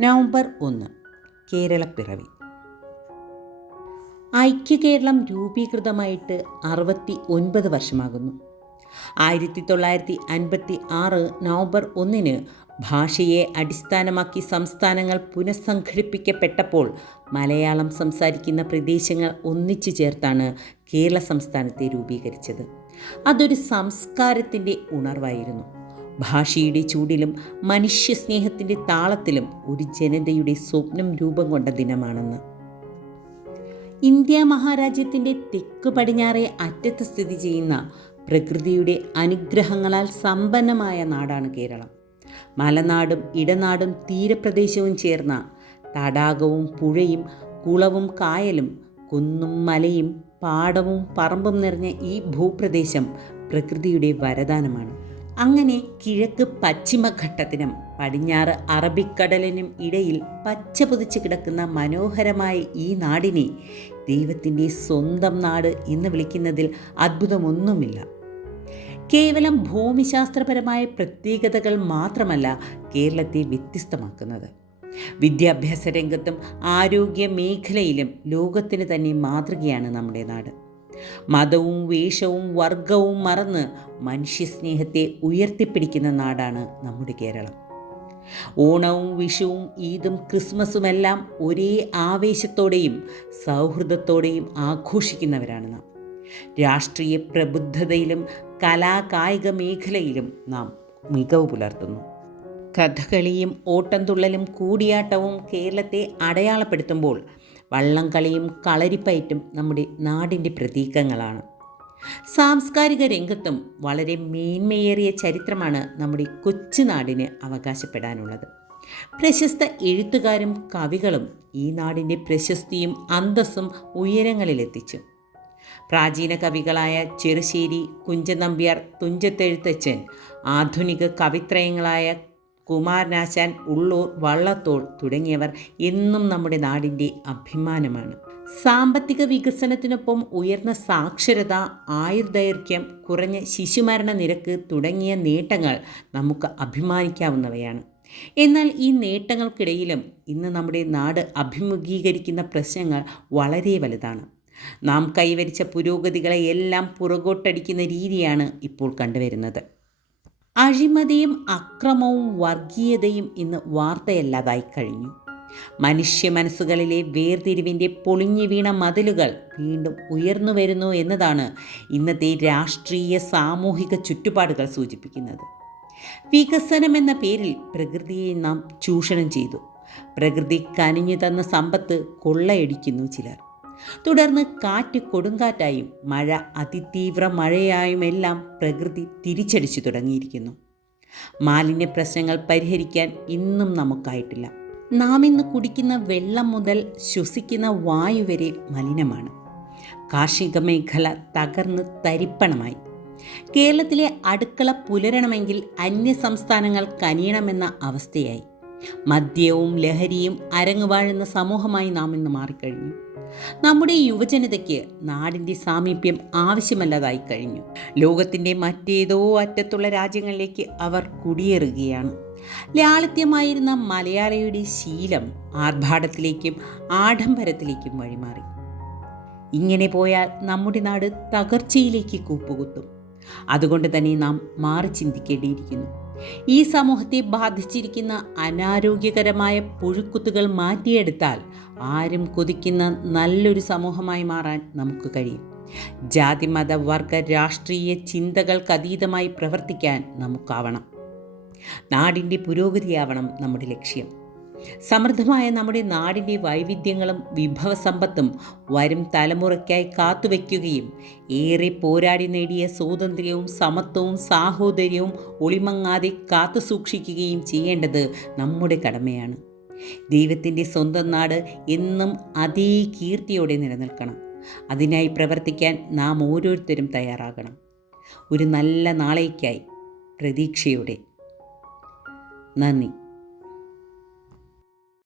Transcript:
November ഒന്ന് കേരളപ്പിറവി. ഐക്യ കേരളം രൂപീകൃതമായിട്ട് അറുപത്തി ഒൻപത് വർഷമാകുന്നു. ആയിരത്തി തൊള്ളായിരത്തി അൻപത്തി ആറ് നവംബർ ഒന്നിന് ഭാഷയെ അടിസ്ഥാനമാക്കി സംസ്ഥാനങ്ങൾ പുനഃസംഘടിപ്പിക്കപ്പെട്ടപ്പോൾ മലയാളം സംസാരിക്കുന്ന പ്രദേശങ്ങൾ ഒന്നിച്ചു ചേർത്താണ് കേരള സംസ്ഥാനത്തെ രൂപീകരിച്ചത്. അതൊരു സംസ്കാരത്തിന്റെ ഉണർവായിരുന്നു. ഭാഷയുടെ ചൂടിലും മനുഷ്യസ്നേഹത്തിന്റെ താളത്തിലും ഒരു ജനതയുടെ സ്വപ്നം രൂപം കൊണ്ട ദിനമാണെന്ന്. ഇന്ത്യ മഹാരാജ്യത്തിന്റെ തെക്ക് പടിഞ്ഞാറേ അറ്റത്ത് സ്ഥിതി ചെയ്യുന്ന പ്രകൃതിയുടെ അനുഗ്രഹങ്ങളാൽ സമ്പന്നമായ നാടാണ് കേരളം. മലനാടും ഇടനാടും തീരപ്രദേശവും ചേർന്ന തടാകവും പുഴയും കുളവും കായലും കുന്നും മലയും പാടവും പറമ്പും നിറഞ്ഞ ഈ ഭൂപ്രദേശം പ്രകൃതിയുടെ വരദാനമാണ്. അങ്ങനെ കിഴക്ക് പശ്ചിമഘട്ടത്തിനും പടിഞ്ഞാറ് അറബിക്കടലിനും ഇടയിൽ പച്ച പുതിച്ച് കിടക്കുന്ന മനോഹരമായ ഈ നാടിനെ ദൈവത്തിന്റെ സ്വന്തം നാട് എന്ന് വിളിക്കുന്നതിൽ അത്ഭുതമൊന്നുമില്ല. കേവലം ഭൂമിശാസ്ത്രപരമായ പ്രത്യേകതകൾ മാത്രമല്ല കേരളത്തെ വ്യത്യസ്തമാക്കുന്നത്. വിദ്യാഭ്യാസ രംഗത്തും ആരോഗ്യ മേഖലയിലും ലോകത്തിന് തന്നെ മാതൃകയാണ് നമ്മുടെ നാട്. മതവും വേഷവും വർഗവും മറന്ന് മനുഷ്യസ്നേഹത്തെ ഉയർത്തിപ്പിടിക്കുന്ന നാടാണ് നമ്മുടെ കേരളം. ഓണവും വിഷുവും ഈദും ക്രിസ്മസുമെല്ലാം ഒരേ ആവേശത്തോടെയും സൗഹൃദത്തോടെയും ആഘോഷിക്കുന്നവരാണ് നാം. രാഷ്ട്രീയ പ്രബുദ്ധതയിലും കലാകായിക മേഖലയിലും നാം മികവ് പുലർത്തുന്നു. കഥകളിയും ഓട്ടംതുള്ളലും കൂടിയാട്ടവും കേരളത്തെ അടയാളപ്പെടുത്തുമ്പോൾ വള്ളംകളിയും കളരിപ്പയറ്റും നമ്മുടെ നാടിന്റെ പ്രതീകങ്ങളാണ്. സാംസ്കാരിക രംഗത്തും വളരെ മേന്മയേറിയ ചരിത്രമാണ് നമ്മുടെ കൊച്ചുനാടിന് അവകാശപ്പെടാനുള്ളത്. പ്രശസ്ത എഴുത്തുകാരും കവികളും ഈ നാടിന്റെ പ്രശസ്തിയും അന്തസ്സും ഉയരങ്ങളിലെത്തിച്ചു. പ്രാചീന കവികളായ ചെറുശ്ശേരി കുഞ്ചനമ്പ്യാർ തുഞ്ചത്തെഴുത്തച്ഛൻ ആധുനിക കവിത്രയങ്ങളായ കുമാരനാശാൻ ഉള്ളൂർ വള്ളത്തോൾ തുടങ്ങിയവർ എന്നും നമ്മുടെ നാടിന്റെ അഭിമാനമാണ്. സാമ്പത്തിക വികസനത്തിനൊപ്പം ഉയർന്ന സാക്ഷരത ആയുർദൈർഘ്യം കുറഞ്ഞ ശിശുമരണ നിരക്ക് തുടങ്ങിയ നേട്ടങ്ങൾ നമുക്ക് അഭിമാനിക്കാവുന്നവയാണ്. എന്നാൽ ഈ നേട്ടങ്ങൾക്കിടയിലും ഇന്ന് നമ്മുടെ നാട് അഭിമുഖീകരിക്കുന്ന പ്രശ്നങ്ങൾ വളരെ വലുതാണ്. നാം കൈവരിച്ച പുരോഗതികളെ എല്ലാം പുറകോട്ടടിക്കുന്ന രീതിയാണ് ഇപ്പോൾ കണ്ടുവരുന്നത്. അഴിമതിയും അക്രമവും വർഗീയതയും ഇന്ന് വാർത്തയല്ലാതായി കഴിഞ്ഞു. മനുഷ്യ മനസ്സുകളിലെ വേർതിരിവിന്റെ പൊളിഞ്ഞു വീണ മതിലുകൾ വീണ്ടും ഉയർന്നു വരുന്നു എന്നതാണ് ഇന്നത്തെ രാഷ്ട്രീയ സാമൂഹിക ചുറ്റുപാടുകൾ സൂചിപ്പിക്കുന്നത്. വികസനം എന്ന പേരിൽ പ്രകൃതിയെ നാം ചൂഷണം ചെയ്തു. പ്രകൃതി കനിഞ്ഞു തന്ന സമ്പത്ത് കൊള്ളയടിക്കുന്നു ചിലർ. തുടർന്ന് കാറ്റ് കൊടുങ്കാറ്റായും മഴ അതിതീവ്ര മഴയായുമെല്ലാം പ്രകൃതി തിരിച്ചടിച്ചു തുടങ്ങിയിരിക്കുന്നു. മാലിന്യ പ്രശ്നങ്ങൾ പരിഹരിക്കാൻ ഇന്നും നമുക്കായിട്ടില്ല. നാം ഇന്ന് കുടിക്കുന്ന വെള്ളം മുതൽ ശ്വസിക്കുന്ന വായു വരെ മലിനമാണ്. കാർഷിക മേഖല തകർന്ന് തരിപ്പണമായി. കേരളത്തിലെ അടുക്കള പുലരണമെങ്കിൽ അന്യ സംസ്ഥാനങ്ങൾ കനിയണമെന്ന അവസ്ഥയായി. മദ്യവും ലഹരിയും അരങ്ങുവാഴുന്ന സമൂഹമായി നാം ഇന്ന് മാറിക്കഴിഞ്ഞു. നമ്മുടെ യുവജനതയ്ക്ക് നാടിന്റെ സാമീപ്യം ആവശ്യമല്ലാതായി കഴിഞ്ഞു. ലോകത്തിന്റെ മറ്റേതോ അറ്റത്തുള്ള രാജ്യങ്ങളിലേക്ക് അവർ കുടിയേറുകയാണ്. ലാളിത്യമായിരുന്ന മലയാളിയുടെ ശീലം ആർഭാടത്തിലേക്കും ആഡംബരത്തിലേക്കും വഴിമാറി. ഇങ്ങനെ പോയാൽ നമ്മുടെ നാട് തകർച്ചയിലേക്ക് കൂപ്പുകുത്തും. അതുകൊണ്ട് തന്നെ നാം മാറി ചിന്തിക്കേണ്ടിയിരിക്കുന്നു. ഈ സമൂഹത്തെ ബാധിച്ചിരിക്കുന്ന അനാരോഗ്യകരമായ പുഴുക്കുത്തുകൾ മാറ്റിയെടുത്താൽ ആരും കൊതിക്കുന്ന നല്ലൊരു സമൂഹമായി മാറാൻ നമുക്ക് കഴിയും. ജാതി മത വർഗ രാഷ്ട്രീയ ചിന്തകൾക്കതീതമായി പ്രവർത്തിക്കാൻ നമുക്കാവണം. നാടിന്റെ പുരോഗതിയാവണം നമ്മുടെ ലക്ഷ്യം. സമൃദ്ധമായ നമ്മുടെ നാടിന്റെ വൈവിധ്യങ്ങളും വിഭവസമ്പത്തും വരും തലമുറയ്ക്കായി കാത്തുവയ്ക്കുകയും ഏറെ പോരാടി നേടിയ സ്വാതന്ത്ര്യവും സമത്വവും സാഹോദര്യവും ഒളിമങ്ങാതെ കാത്തു സൂക്ഷിക്കുകയും ചെയ്യേണ്ടത് നമ്മുടെ കടമയാണ്. ദൈവത്തിന്റെ സ്വന്തം നാട് എന്നും അതേ കീർത്തിയോടെ നിലനിൽക്കണം. അതിനായി പ്രവർത്തിക്കാൻ നാം ഓരോരുത്തരും തയ്യാറാകണം. ഒരു നല്ല നാളേക്കായി പ്രതീക്ഷയോടെ. നന്ദി.